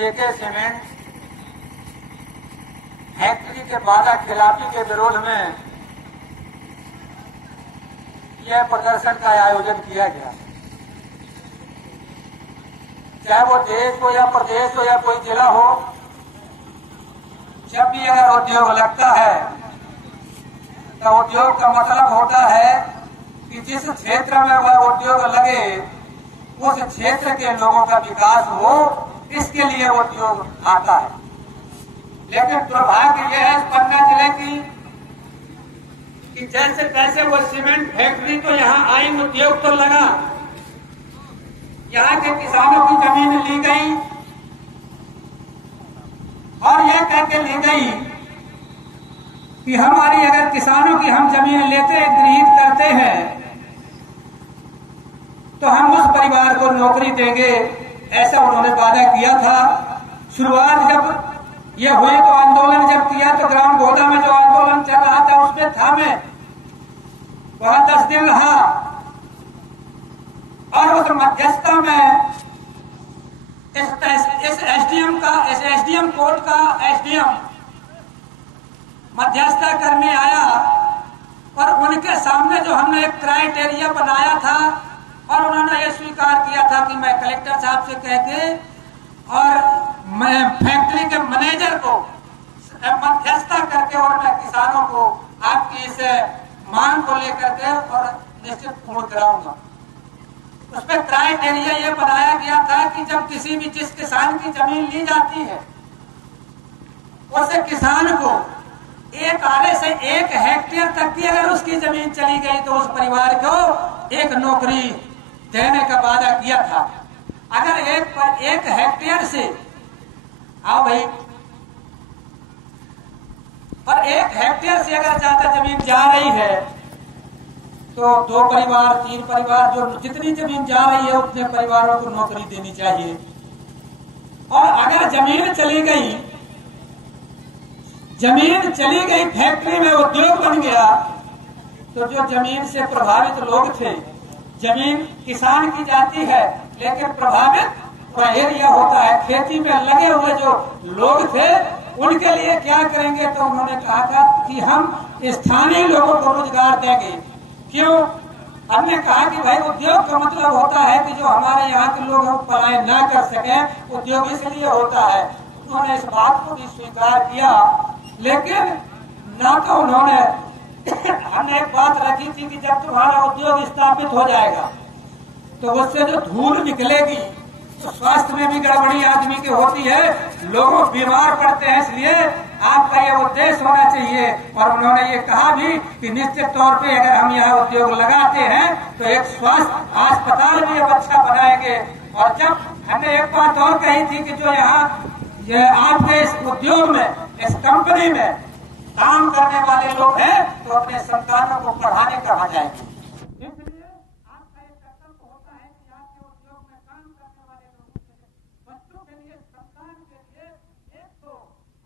जेके cement factory के वादा खिलाफी के विरोध में यह प्रदर्शन का आयोजन किया गया। चाहे वो देश हो या प्रदेश हो या कोई जिला हो, जब भी अगर उद्योग लगता है तो उद्योग का मतलब होता है कि जिस क्षेत्र में वह उद्योग लगे उस क्षेत्र के लोगों का विकास हो, इसके लिए उद्योग आता है। लेकिन दुर्भाग्य यह है पन्ना जिले की कि जैसे तैसे वो सीमेंट फैक्ट्री तो यहाँ आई, उद्योग तो लगा, यहाँ के किसानों की जमीन ली गई और यह कह के ली गई कि हमारी अगर किसानों की हम जमीन लेते गृहीत करते हैं तो हम उस परिवार को नौकरी देंगे, ऐसा उन्होंने वादा किया था। शुरुआत जब यह हुई तो आंदोलन जब किया तो ग्राम गोदा में जो आंदोलन चल रहा था उसमें था मैं वहां 10 दिन रहा और उस मध्यस्थता में इस एसडीएम कोर्ट का एसडीएम मध्यस्थता करने आया और उनके सामने जो हमने एक क्राइटेरिया बनाया था और उन्होंने ये स्वीकार किया था कि मैं कलेक्टर साहब से कह के और मैं फैक्ट्री के मैनेजर को मध्यस्थता करके और मैं किसानों को आपकी इस मांग को लेकर के और निश्चित पूर्ण कराऊंगा। उस पर क्राइटेरिया ये बनाया गया था कि जब किसी भी जिस किसान की जमीन ली जाती है उस किसान को एक आरे से 1 हेक्टेयर तक की अगर उसकी जमीन चली गई तो उस परिवार को एक नौकरी देने का वादा किया था। अगर एक हेक्टेयर से आओ भाई, और 1 हेक्टेयर से अगर ज्यादा जमीन जा रही है तो 2 परिवार 3 परिवार जो जितनी जमीन जा रही है उतने परिवारों को नौकरी देनी चाहिए। और अगर जमीन चली गई फैक्ट्री में उद्योग बन गया तो जो जमीन से प्रभावित लोग थे, जमीन किसान की जाती है लेकिन प्रभावित वह एरिया होता है, खेती में लगे हुए जो लोग थे उनके लिए क्या करेंगे, तो उन्होंने कहा था कि हम स्थानीय लोगों को रोजगार देंगे। क्यों? हमने कहा कि भाई उद्योग का मतलब होता है कि जो हमारे यहाँ के लोग हम पलायन ना कर सके, उद्योग इसलिए होता है। उन्होंने इस बात को भी स्वीकार किया, लेकिन ना तो उन्होंने हमने एक बात रखी थी कि जब तुम्हारा उद्योग स्थापित हो जाएगा तो उससे जो धूल निकलेगी तो स्वास्थ्य में भी गड़बड़ी आदमी की होती है, लोगों बीमार पड़ते हैं, इसलिए आपका ये उद्देश्य होना चाहिए। और उन्होंने ये कहा भी कि निश्चित तौर पे अगर हम यहाँ उद्योग लगाते हैं तो एक स्वास्थ्य अस्पताल भी अच्छा बनाएंगे। और जब हमने एक बात और कही थी कि जो यहाँ आपके इस उद्योग में, इस कंपनी में काम करने वाले लोग हैं तो अपने संतानों को पढ़ाने कहा जाएगा। इसलिए आपका एक कर्तव्य होता है कि आपके उद्योग में काम करने वाले लोगों के लिए, बच्चों के लिए, संतान के लिए एक तो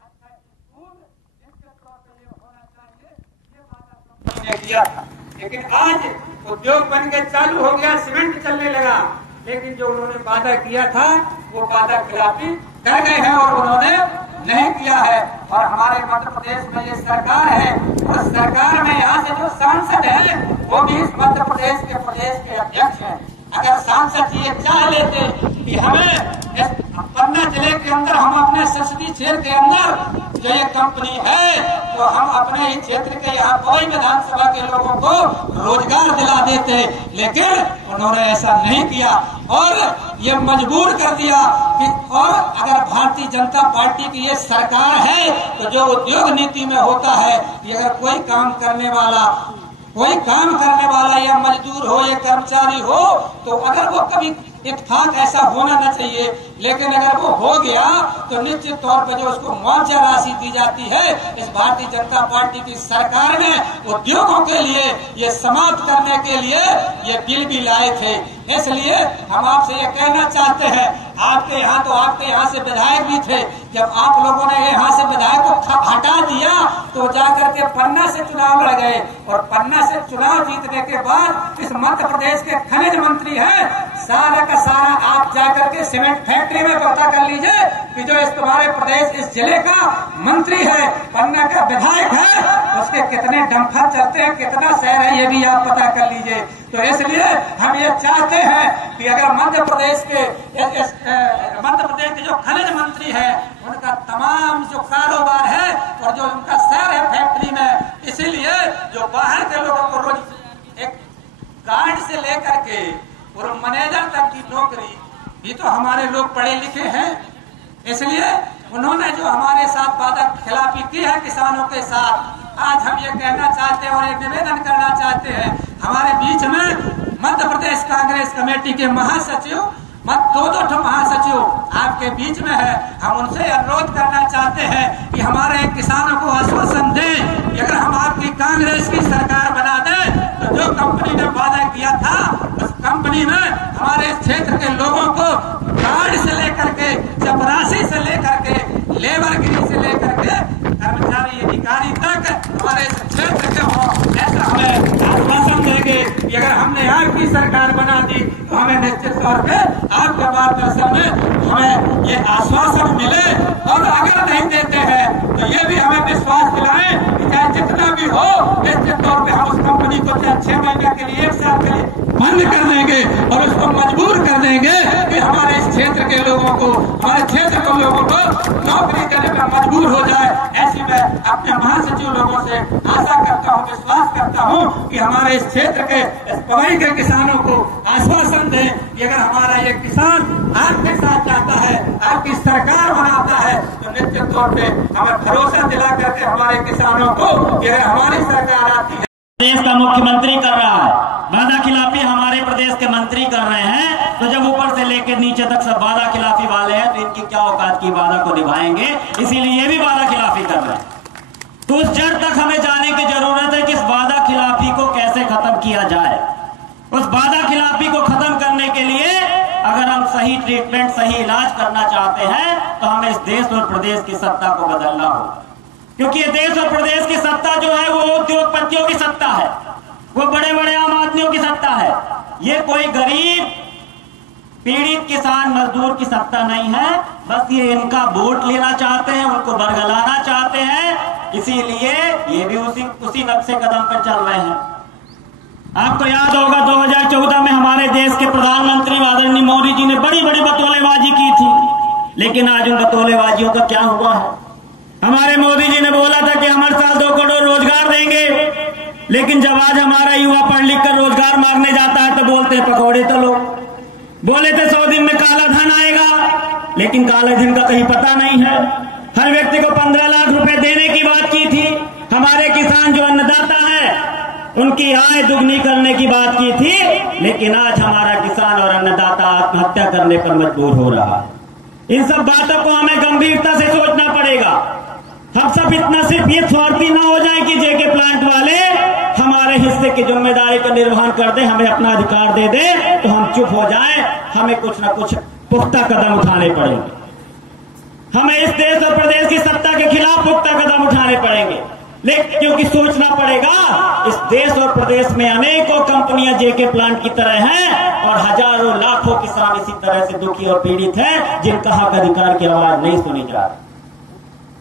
अच्छा स्कूल निश्चित तौर पर ये होना चाहिए, ये वादा कंपनी ने किया था। लेकिन आज उद्योग बन के चालू हो गया, सीमेंट चलने लगा, लेकिन जो उन्होंने वादा किया था वो वादा खिलाफी कर गए हैं और उन्होंने नहीं किया है। और हमारे मध्य प्रदेश में ये सरकार है और सरकार में यहाँ से जो सांसद है वो भी इस मध्य प्रदेश के अध्यक्ष हैं। अगर सांसद ये चाह लेते कि हमें इस पन्ना जिले के अंदर, हम अपने संसदीय क्षेत्र के अंदर जो ये कंपनी है तो हम अपने ही क्षेत्र के यहाँ कोई विधानसभा के लोगों को रोजगार दिला देते, लेकिन उन्होंने ऐसा नहीं किया और ये मजबूर कर दिया कि और अगर भारतीय जनता पार्टी की ये सरकार है तो जो उद्योग नीति में होता है कि अगर कोई काम करने वाला या मजदूर हो या कर्मचारी हो तो अगर वो कभी इत्तेफाक ऐसा होना न चाहिए, लेकिन अगर वो हो गया तो निश्चित तौर पर जो उसको मुआवजा राशि दी जाती है, इस भारतीय जनता पार्टी की सरकार ने उद्योगों के लिए ये समाप्त करने के लिए ये बिल भी लाए थे। इसलिए हम आपसे ये कहना चाहते हैं, आपके यहाँ से विधायक भी थे जब आप लोगों ने यहाँ से विधायक को हटा दिया तो जाकर के पन्ना से चुनाव लड़ गए, और पन्ना से चुनाव जीतने के बाद इस मध्य प्रदेश के खनिज मंत्री हैं, सारा का सारा आप जाकर के सीमेंट फैक्ट्री में पता कर लीजिए कि जो इस तुम्हारे प्रदेश इस जिले का मंत्री है, पन्ना का विधायक है, उसके कितने डंफर चलते हैं, कितना शहर है, ये भी आप पता कर लीजिए। तो इसलिए हम ये चाहते हैं कि अगर मध्य प्रदेश के जो खनिज मंत्री है उनका तमाम जो कारोबार है और जो उनका शहर है फैक्ट्री में, इसीलिए जो बाहर के लोगों को रोज एक गार्ड से लेकर के और मैनेजर तक की नौकरी भी तो हमारे लोग पढ़े लिखे हैं, इसलिए उन्होंने जो हमारे साथ वादा खिलाफी की है किसानों के साथ, आज हम ये कहना चाहते हैं और एक निवेदन करना चाहते हैं। हमारे बीच में मध्य प्रदेश कांग्रेस कमेटी के महासचिव दो महासचिव आपके बीच में है, हम उनसे अनुरोध करना चाहते हैं कि हमारे किसानों को आश्वासन दें कि अगर हम आपकी कांग्रेस की सरकार बना दें तो जो कंपनी ने वादा किया था उस कंपनी में हमारे क्षेत्र के लोगों को कार्ड से लेकर के चपरासी से लेकर के लेबरगिरी से लेकर के कर्मचारी अधिकारी तक हमारे क्षेत्र के हो, ऐसा हमें आश्वासन देंगे कि अगर हमने आपकी सरकार बना दी तो हमें निश्चित तौर पे आपके मार्गदर्शन में हमें ये आश्वासन मिले, और अगर नहीं देते हैं तो ये भी हमें विश्वास दिलाएं कि चाहे जितना भी हो निश्चित तौर पे हम उस कंपनी को चाहे 6 महीने के लिए 1 साल के लिए बंद कर देंगे और उसको मजबूर कर देंगे कि हमारे इस क्षेत्र के लोगों को, हमारे क्षेत्र के लोगों को नौकरी करने पर मजबूर हो जाए। ऐसी मैं अपने महासचिव लोगों से आशा करता हूँ, विश्वास करता हूँ कि हमारे इस क्षेत्र के पवई के किसानों को आश्वासन दें कि अगर हमारा ये किसान आपके साथ जाता है, आपकी सरकार बनाता है, तो निश्चित तौर पे हमें भरोसा दिला करके हमारे किसानों को कि अगर हमारी सरकार आती है। प्रदेश का मुख्यमंत्री कर रहा है, वादा खिलाफी हमारे प्रदेश के मंत्री कर रहे हैं, तो जब ऊपर से लेकर नीचे तक सब वादा खिलाफी वाले हैं तो इनकी क्या औकात की वादा को निभाएंगे, इसीलिए ये भी वादा खिलाफी कर रहे हैं। तो उस जड़ तक हमें जाने की जरूरत है कि इस वादा खिलाफी को कैसे खत्म किया जाए। उस वादा खिलाफी को खत्म करने के लिए अगर हम सही ट्रीटमेंट, सही इलाज करना चाहते हैं तो हमें इस देश और प्रदेश की सत्ता को बदलना होगा, क्योंकि ये देश और प्रदेश की सत्ता जो है वो उद्योगपतियों की सत्ता है, वो बड़े बड़े आम आदमियों की सत्ता है। ये कोई गरीब पीड़ित किसान मजदूर की सत्ता नहीं है, बस ये इनका वोट लेना चाहते हैं, उनको बरगलाना चाहते हैं, इसीलिए ये भी उसी नक्शे कदम पर चल रहे हैं। आपको याद होगा 2014 में हमारे देश के प्रधानमंत्री आदरणीय मोदी जी ने बड़ी बड़ी बतौलेबाजी की थी, लेकिन आज उन बतौलेबाजियों का क्या हुआ है। हमारे मोदी जी ने बोला था कि हम हर साल 2 करोड़ रोजगार देंगे, लेकिन जब आज हमारा युवा पढ़ लिख कर रोजगार मांगने जाता है तो बोलते हैं पकौड़े तलो। बोले थे 100 दिन में काला धन आएगा, लेकिन काला धन का कहीं पता नहीं है। हर व्यक्ति को 15 लाख रुपए देने की बात की थी। हमारे किसान जो अन्नदाता है उनकी आय दुगनी करने की बात की थी, लेकिन आज हमारा किसान और अन्नदाता आत्महत्या करने पर मजबूर हो रहा है। इन सब बातों को हमें गंभीरता से सोचना पड़ेगा। हम सब इतना सिर्फ ये स्वार्थी ना हो जाए कि जेके प्लांट वाले हमारे हिस्से की जिम्मेदारी का निर्वहन कर दे, हमें अपना अधिकार दे दे तो हम चुप हो जाएं। हमें कुछ न कुछ पुख्ता कदम उठाने पड़ेंगे। हमें इस देश और प्रदेश की सत्ता के खिलाफ पुख्ता कदम उठाने पड़ेंगे, लेकिन क्योंकि सोचना पड़ेगा इस देश और प्रदेश में अनेकों कंपनियां जेके प्लांट की तरह हैं और हजारों लाखों किसान इसी तरह से दुखी और पीड़ित हैं जिनका हक अधिकार की आवाज नहीं सुनी जा रही।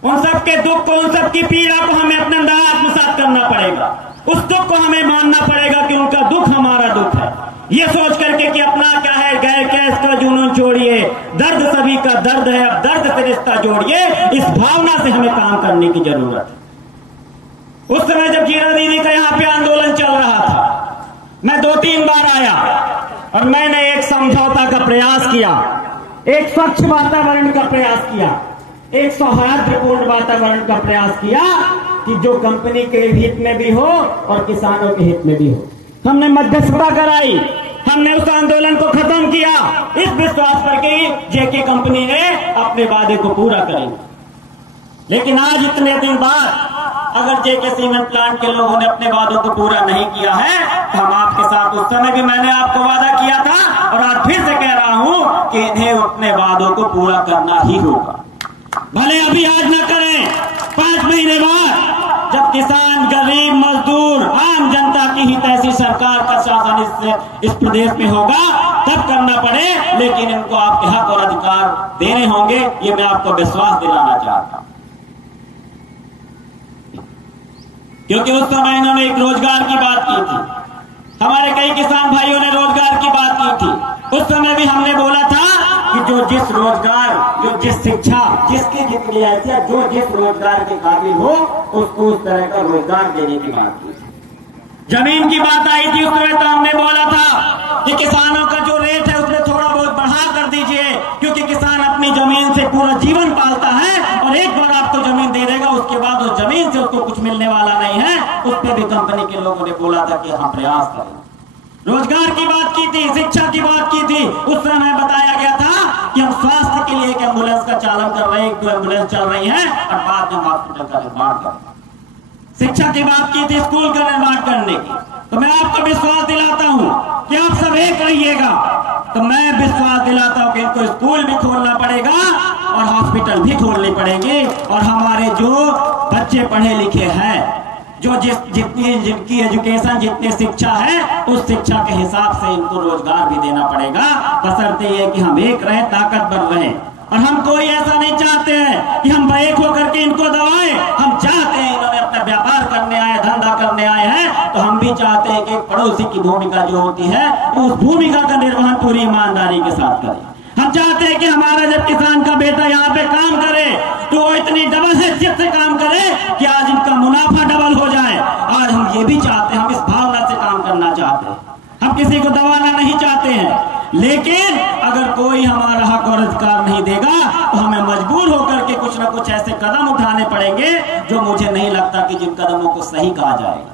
उन सबके दुख को, उन सबकी पीड़ा को हमें अपने अंदर आत्मसात करना पड़ेगा। उस दुख को हमें मानना पड़ेगा कि उनका दुख हमारा दुख है। ये सोच करके कि अपना क्या है, गैर कैस का जुनून छोड़िए, दर्द सभी का दर्द है, अब दर्द से रिश्ता जोड़िए, इस भावना से हमें काम करने की जरूरत है। उस समय जब जीरा दीदी का यहाँ पे आंदोलन चल रहा था, मैं 2-3 बार आया और मैंने एक समझौता का प्रयास किया, एक स्वच्छ वातावरण का प्रयास किया, एक सौहार्दपूर्ण वातावरण का प्रयास किया कि जो कंपनी के हित में भी हो और किसानों के हित में भी हो। हमने मध्यस्थता कराई, हमने उस आंदोलन को खत्म किया इस विश्वास पर कि जेके कंपनी ने अपने वादे को पूरा करेंगे। लेकिन आज इतने दिन बाद अगर जेके सीमेंट प्लांट के लोगों ने अपने वादों को पूरा नहीं किया है तो हम आपके साथ, उस समय भी मैंने आपको वादा किया था और आज फिर से कह रहा हूं कि इन्हें अपने वादों को पूरा करना ही होगा। भले अभी आज न करें, 5 महीने बाद जब किसान, गरीब, मजदूर, आम जनता की हित ऐसी सरकार का शासन इस प्रदेश में होगा तब करना पड़े, लेकिन इनको आपके हक और अधिकार देने होंगे, ये मैं आपको विश्वास दिलाना चाहता हूं। क्योंकि उस समय इन्होंने एक रोजगार की बात की थी, हमारे कई किसान भाइयों ने रोजगार की बात की थी। उस समय भी हमने बोला था कि जो जिस रोजगार, जो जिस शिक्षा, जिसकी जितनी हैसियत, जो जिस रोजगार के काबिल हो उसको उस तरह का रोजगार देने की बात की थी। जमीन की बात आई थी उस समय, तो हमने बोला था कि किसानों का जो रेट है उसमें थोड़ा बहुत बढ़ा कर दीजिए, क्योंकि किसान अपनी जमीन से पूरा जीवन पालता है और एक बार आपको जमीन दे देगा उसके बाद उस जमीन से उसको कुछ मिलने वाला नहीं है। उस पर भी कंपनी के लोगों ने बोला था कि हम प्रयास करें। रोजगार की बात की थी, शिक्षा की बात की थी। उस समय बताया गया था कि हम स्वास्थ्य के लिए एक एम्बुलेंस का चालन कर रहे हैं, 1-2 एम्बुलेंस चल रही है और बाद में हॉस्पिटल का निर्माण कर रहे हैं। शिक्षा की बात की थी, स्कूल का निर्माण करने की। तो मैं आपको विश्वास दिलाता हूं कि आप सब एक रहिएगा, तो मैं विश्वास दिलाता हूं कि इनको स्कूल भी खोलना पड़ेगा और हॉस्पिटल भी खोलने पड़ेंगे, और हमारे जो बच्चे पढ़े लिखे हैं, जो जिनकी एजुकेशन, जितनी शिक्षा है, उस शिक्षा के हिसाब से इनको रोजगार भी देना पड़ेगा, बशर्ते ये कि हम एक रहे, ताकतवर रहे। और हम कोई ऐसा नहीं चाहते हैं कि हम एक होकर के इनको दबाएं। हम चाहते हैं, इन्होंने अपना व्यापार करने आए, धंधा करने आए हैं, तो हम भी चाहते हैं कि एक पड़ोसी की भूमिका जो होती है उस भूमिका का निर्वहन पूरी ईमानदारी के साथ करें। हम चाहते हैं कि हमारा जब किसान का बेटा यहाँ पे काम करे तो वो इतनी डबल हैसियत से काम करे कि आज इनका मुनाफा डबल हो जाए। आज हम ये भी चाहते हैं, हम इस भावना से काम करना चाहते हैं, हम किसी को दबाना नहीं चाहते हैं। लेकिन अगर कोई हमारा हक और अधिकार नहीं देगा तो हमें मजबूर होकर के कुछ ना कुछ ऐसे कदम उठाने पड़ेंगे जो मुझे नहीं लगता कि जिन कदमों को सही कहा जाएगा।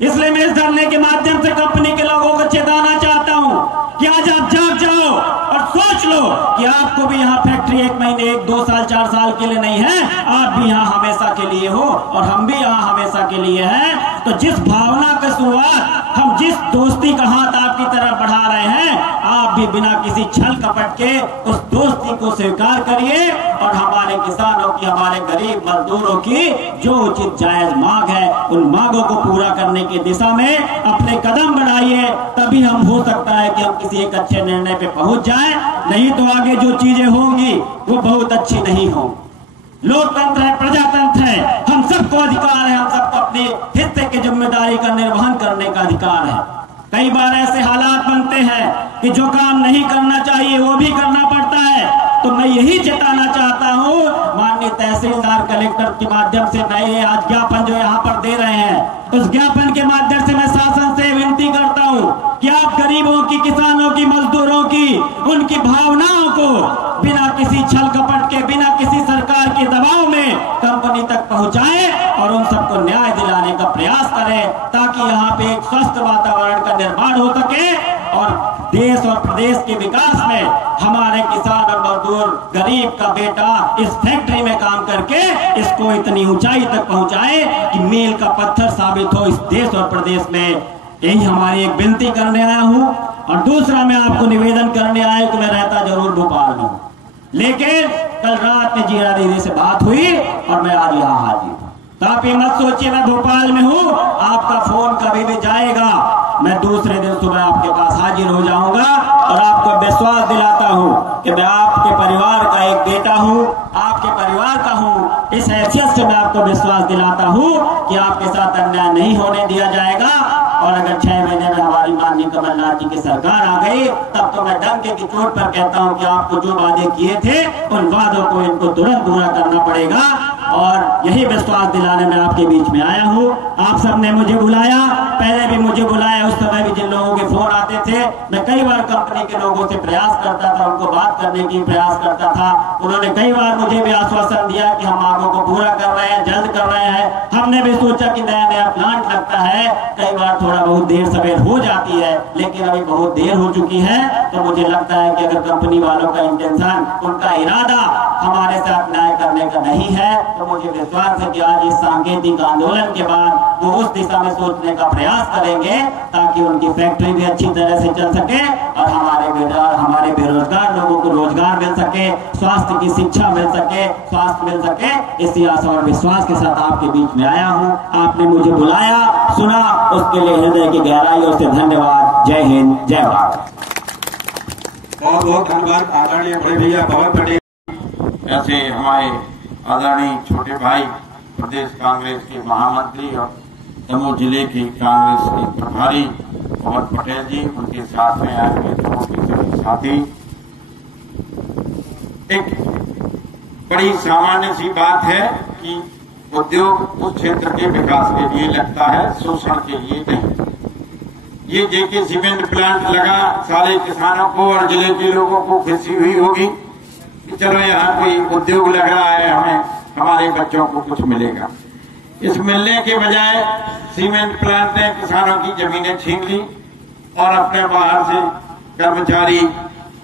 इसलिए मैं इस धरने के माध्यम से कंपनी के लोगों को चेताना चाहता हूं कि आज आप जाग जाओ और सोच लो कि आपको भी यहाँ फैक्ट्री 1 महीने, 1, 2 साल, 4 साल के लिए नहीं है, आप भी यहाँ हमेशा के लिए हो और हम भी यहाँ हमेशा के लिए हैं। तो जिस भावना की शुरुआत, हम जिस दोस्ती का हाथ आपकी तरफ बढ़ा रहे हैं, आप भी बिना किसी छल कपट के उस दोस्ती को स्वीकार करिए और हमारे किसानों की, हमारे गरीब मजदूरों की जो उचित जायज मांग है, उन मांगों को पूरा करने की दिशा में अपने कदम बढ़ाइए। तभी हम हो सकता है कि हम किसी एक अच्छे निर्णय पे पहुंच जाएं, नहीं तो आगे जो चीजें होंगी वो बहुत अच्छी नहीं होंगी। लोकतंत्र है, प्रजातंत्र है, हम सबको अधिकार है, हम सबको अपने हिस्से की जिम्मेदारी का निर्वहन करने का अधिकार है। कई बार ऐसे हालात बनते हैं कि जो काम नहीं करना चाहिए वो भी करना पड़ता है। तो मैं यही चेताना चाहता हूँ माननीय तहसीलदार, कलेक्टर के माध्यम से मैं ये आज ज्ञापन जो यहाँ पर दे रहे हैं, उस ज्ञापन के माध्यम से मैं शासन से विनती करता हूँ कि आप गरीबों की, किसानों की, मजदूरों की, उनकी भावनाओं को बिना किसी छल कपट के, बिना किसी सरकार के दबाव में कंपनी तक पहुंचाएं और उन सबको न्याय दिलाने का प्रयास करें, ताकि यहाँ पे एक स्वस्थ वातावरण का निर्माण हो सके और देश और प्रदेश के विकास में हमारे किसान और मजदूर, गरीब का बेटा इस फैक्ट्री में काम करके इसको इतनी ऊंचाई तक पहुंचाए कि मील का पत्थर साबित हो इस देश और प्रदेश में। यही हमारी एक विनती करने आया हूं। और दूसरा मैं आपको निवेदन करने आया कि मैं रहता जरूर भोपाल में हूं, लेकिन कल रात में जीरा दीदी से बात हुई और मैं आज यहाँ हाजिर हूँ। तो आप ये मत सोचिए मैं भोपाल में हूँ, आपका फोन कभी भी जाएगा, मैं दूसरे दिन सुबह आपके पास हाजिर हो जाऊंगा और आपको विश्वास दिलाता हूँ कि मैं आपके परिवार का एक बेटा हूँ, आपके परिवार का हूँ। इस हैसियत से मैं आपको विश्वास दिलाता हूँ कि आपके साथ अन्याय नहीं होने दिया जाएगा। और अगर 6 महीने में हमारी माननीय कमलनाथ जी की सरकार आ गई, तब तो मैं डंके की चोट पर कहता हूँ कि आपको जो वादे किए थे उन वादों को इनको तुरंत पूरा करना पड़ेगा। और यही विश्वास दिलाने में आपके बीच में आया हूँ। आप सबने मुझे बुलाया, पहले भी मुझे बुलाया, उस समय भी जिन लोगों के फोन आते थे मैं कई बार कंपनी के लोगों से प्रयास करता था, उनको बात करने की प्रयास करता था। उन्होंने कई बार मुझे भी आश्वासन दिया कि हम मांगों को पूरा कर रहे हैं, जल्द कर रहे हैं। हमने भी सोचा कि नया नया प्लांट लगता है, कई बार थोड़ा बहुत देर सवेर हो जाती है, लेकिन अभी बहुत देर हो चुकी है। तो मुझे लगता है कि अगर कंपनी वालों का इंटेंशन, उनका इरादा हमारे साथ न्याय करने का नहीं है, तो मुझे विश्वास है कि आज इस सांकेतिक आंदोलन के बाद वो उस दिशा में सोचने का प्रयास करेंगे ताकि उनकी फैक्ट्री भी अच्छी तरह से चल सके और हमारे बेरोजगार लोगों को रोजगार मिल सके, स्वास्थ्य की शिक्षा मिल सके, स्वास्थ्य मिल सके। इसी आशा और विश्वास के साथ आपके बीच में आया हूँ। आपने मुझे बुलाया, सुना, उसके लिए हृदय की गहराइयों से धन्यवाद। जय हिंद, जय भारत। बहुत बहुत धन्यवाद आदरणीय बड़े भैया, बहुत बड़े ऐसे हमारे आदरणीय छोटे भाई प्रदेश कांग्रेस के महामंत्री और दमोह जिले के कांग्रेस के प्रभारी पवन पटेल जी, उनके साथ में आए हुए दमोह के सभी साथी। एक बड़ी सामान्य सी बात है कि उद्योग उस क्षेत्र के विकास के लिए लगता है, शोषण के लिए नहीं। ये जेके सीमेंट प्लांट लगा, सारे किसानों को और जिले के लोगों को खुशी हुई होगी कि चलो यहाँ कोई उद्योग लग रहा है, हमें हमारे बच्चों को कुछ मिलेगा। इस मिलने के बजाय सीमेंट प्लांट ने किसानों की जमीनें छीन ली और अपने बाहर से कर्मचारी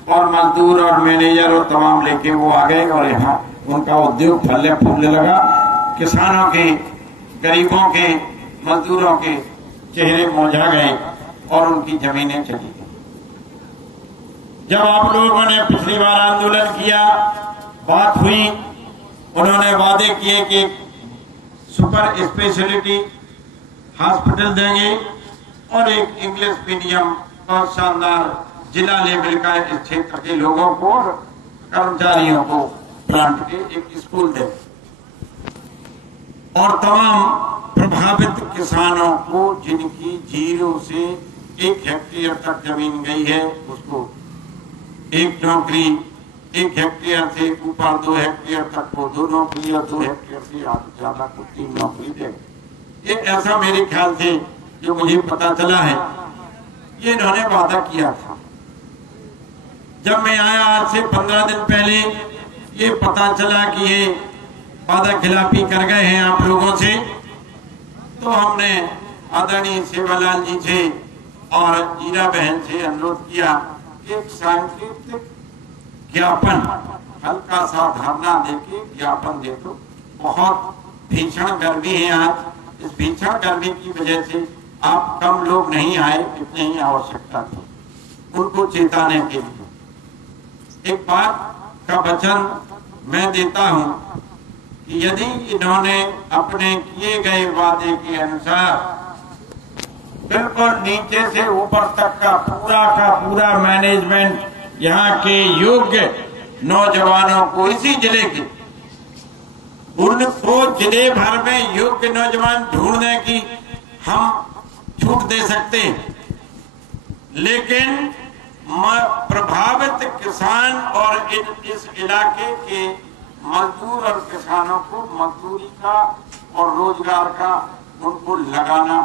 और मजदूर और मैनेजर और तमाम लेके वो आ गए और यहाँ उनका उद्योग फलने फूलने लगा। किसानों के, गरीबों के, मजदूरों के चेहरे मुरझा गए और उनकी जमीनें चली गई। जब आप लोगों ने पिछली बार आंदोलन किया, बात हुई, उन्होंने वादे किए कि सुपर स्पेशलिटी हॉस्पिटल देंगे और एक इंग्लिश मीडियम और शानदार जिला लेवल का इस क्षेत्र के लोगों को और कर्मचारियों को प्लांट के एक स्कूल देंगे और तमाम प्रभावित किसानों को जिनकी 0 से 1 हेक्टेयर तक जमीन गई है उसको एक नौकरी, 1 हेक्टेयर से ऊपर 2 हेक्टेयर तक को 2 नौकरी और 2 हेक्टेयर से ज्यादा को 3 नौकरी देंगे। ये ऐसा मेरे ख्याल से जो मुझे पता चला है, ये इन्होंने वादा किया था। जब मैं आया आज से 15 दिन पहले, ये पता चला कि ये वादा खिलाफी कर गए हैं आप लोगों से, तो हमने आदरणीय सेवालाल जी से और जीरा बहन से अनुरोध किया, एक सांकेतिक ज्ञापन, हल्का सा धरना देके ज्ञापन दे दो। बहुत भीषण गर्मी है आज, इस भीषण गर्मी की वजह से आप कम लोग नहीं आए, इतनी ही आवश्यकता थी उनको चेताने के लिए। एक बात का वचन मैं देता हूं कि यदि इन्होंने अपने किए गए वादे के अनुसार बिल्कुल नीचे से ऊपर तक का पूरा मैनेजमेंट यहाँ के योग्य नौजवानों को, इसी जिले के, उनको जिले भर में योग्य नौजवान ढूंढने की हम छूट दे सकते हैं, लेकिन प्रभावित किसान और इस इलाके के मजदूर और किसानों को मजदूरी का और रोजगार का उनको लगाना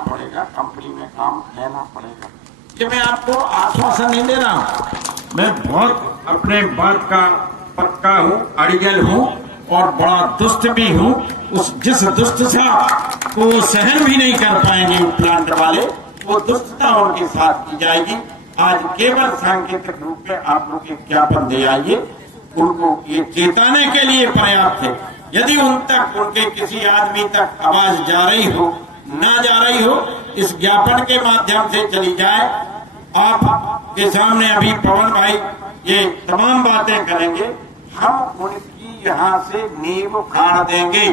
पड़ेगा, कंपनी में काम लेना पड़ेगा। ये मैं आपको आश्वासन नहीं दे रहा हूं, मैं बहुत अपने बात का पक्का हूं, अड़ियल हूं और बड़ा दुष्ट भी हूं। जिस दुष्टता को सहन भी नहीं कर पाएंगे प्लांट वाले, वो दुष्टता उनके साथ की जाएगी। आज केवल सांकेतिक रूप में आप लोग एक ज्ञापन दे आइए, उनको ये चेताने के लिए पर्याप्त है। यदि उन तक, उनके किसी आदमी तक आवाज जा रही हो, ना जा रही हो, इस ज्ञापन के माध्यम से चली जाए। आप के सामने अभी पवन भाई ये तमाम बातें करेंगे, हम उनकी यहाँ से नींव उखाड़ देंगे।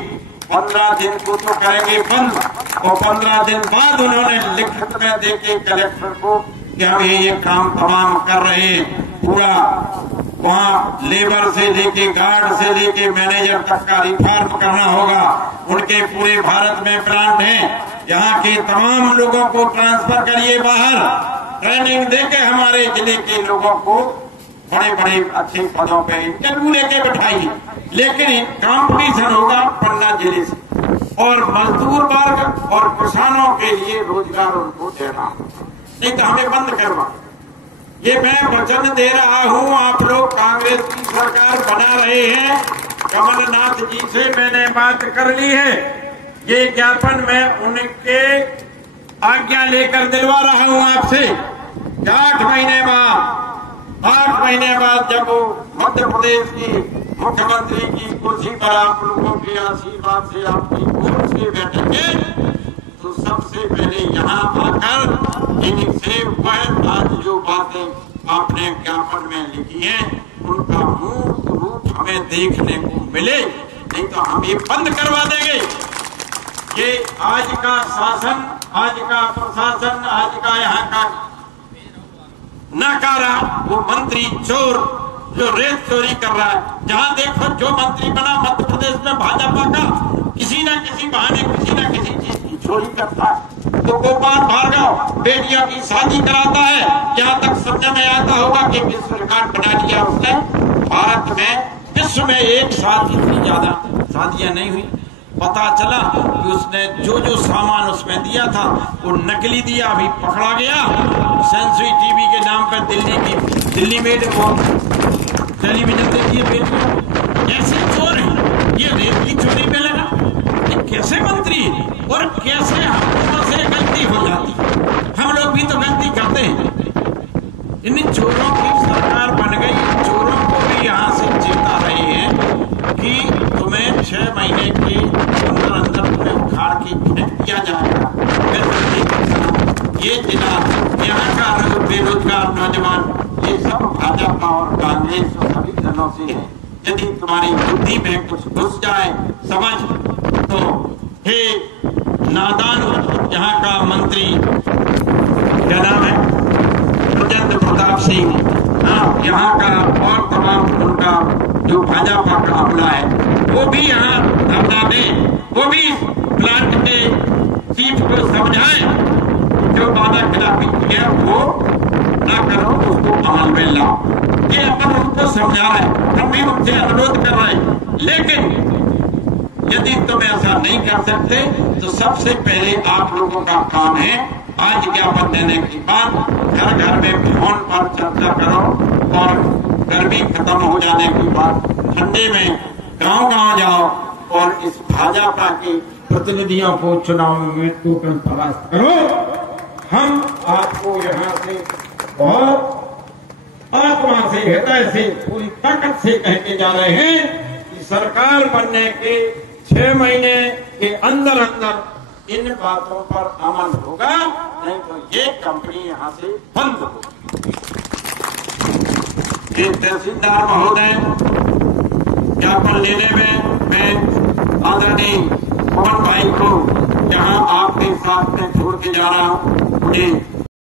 15 दिन को तो करेंगे बंद और 15 दिन बाद उन्होंने लिखित में देके कलेक्टर को कि हम ये काम तमाम कर रहे हैं। पूरा वहाँ लेबर से लेके, गार्ड से लेके मैनेजर तक का रिफॉर्म करना होगा। उनके पूरे भारत में प्लांट हैं, यहाँ के तमाम लोगों को ट्रांसफर करिए बाहर, ट्रेनिंग देके हमारे जिले के लोगों को बड़े बड़े अच्छे पदों पे इंटरव्यू लेके बैठाइए। लेकिन कंपटीशन होगा पन्ना जिले से और मजदूर वर्ग और किसानों के लिए रोजगार उनको देना, नहीं तो हमें बंद करवा। ये मैं वचन दे रहा हूं, आप लोग कांग्रेस की सरकार बना रहे हैं, कमलनाथ जी से मैंने बात कर ली है। ये ज्ञापन मैं उनके आज्ञा लेकर दिलवा रहा हूं आपसे। 8 महीने बाद जब वो मध्य प्रदेश की मुख्यमंत्री की कुर्सी पर आप लोगों के आशीर्वाद से आपकी वोट से बैठेंगे तो सबसे पहले यहाँ आकर इनसे वह आज जो बातें आपने ज्ञापन में लिखी हैं उनका मूर्त रूप हमें देखने को मिले, नहीं तो हम ये बंद करवा देंगे कि आज का शासन, आज का प्रशासन, आज का यहाँ का नकारा वो मंत्री चोर जो रेत चोरी कर रहा है। जहाँ देखो जो मंत्री बना मध्य प्रदेश में भाजपा का किसी न किसी बहाने किसी न किसी चीज की चोरी करता है। तो गोपाल भार्गव बेटियों की शादी कराता है, यहाँ तक समझ में आता होगा कि विश्व रिकॉर्ड बना लिया उसने। भारत में विश्व में एक साथ इतनी ज्यादा शादियां नहीं हुई। पता चला कि उसने जो जो सामान उसमें दिया था वो नकली दिया, अभी पकड़ा गया। सेंसुरी टीवी के नाम पर दिल्ली में वो टेलीविजन देखिए बेटियों ऐसे चोर है, ये रेत की चोरी में लगा। ये कैसे मंत्री और कैसे हम से गलती हो जाती, हम लोग भी तो गलती करते हैं। इन चोरों की सरकार बन गई, चोरों को भी यहाँ से चेता रहे हैं कि तुम्हें 6 महीने के अंदर तुम्हें उखाड़ के फेंक दिया जाएगा। ये जिला यहाँ का बेरोजगार नौजवान ये सब भाजपा और कांग्रेस और सभी दलों से है। यदि तुम्हारी बुद्धि में कुछ घुस जाए समझ तो हे नादान यहाँ का मंत्री क्या नाम है ब्रजेंद्र प्रताप सिंह, हाँ यहाँ का और तमाम उनका जो भाजपा का अमला है वो भी यहाँ धरना दे, वो भी प्लांट के चीफ को समझाए जो वादा खिलाफी है वो ना करो, उसको अमल में लाओ। ये अपन उनको समझा रहे हैं, हम भी उनसे अनुरोध कर रहे हैं। लेकिन यदि तुम ऐसा नहीं कर सकते तो सबसे पहले आप लोगों का काम है आज ज्ञापन देने के बाद घर घर में फोन पर चर्चा करो और गर्मी खत्म हो जाने के बाद ठंडे में गांव गांव जाओ और इस भाजपा के प्रतिनिधियों को चुनाव में टोकन परास्त करो। हम आपको यहाँ से बहुत आत्मा से हृदय से पूरी ताकत से कहते जा रहे हैं कि सरकार बनने के 6 महीने के अंदर अंदर इन बातों पर अमल होगा, नहीं तो ये कंपनी यहाँ से बंद होगी। ये तहसीलदार महोदय ज्ञापन लेने में मैं आदरणीय पवन भाई को यहाँ आपके साथ में छोड़ के जा रहा हूँ। मुझे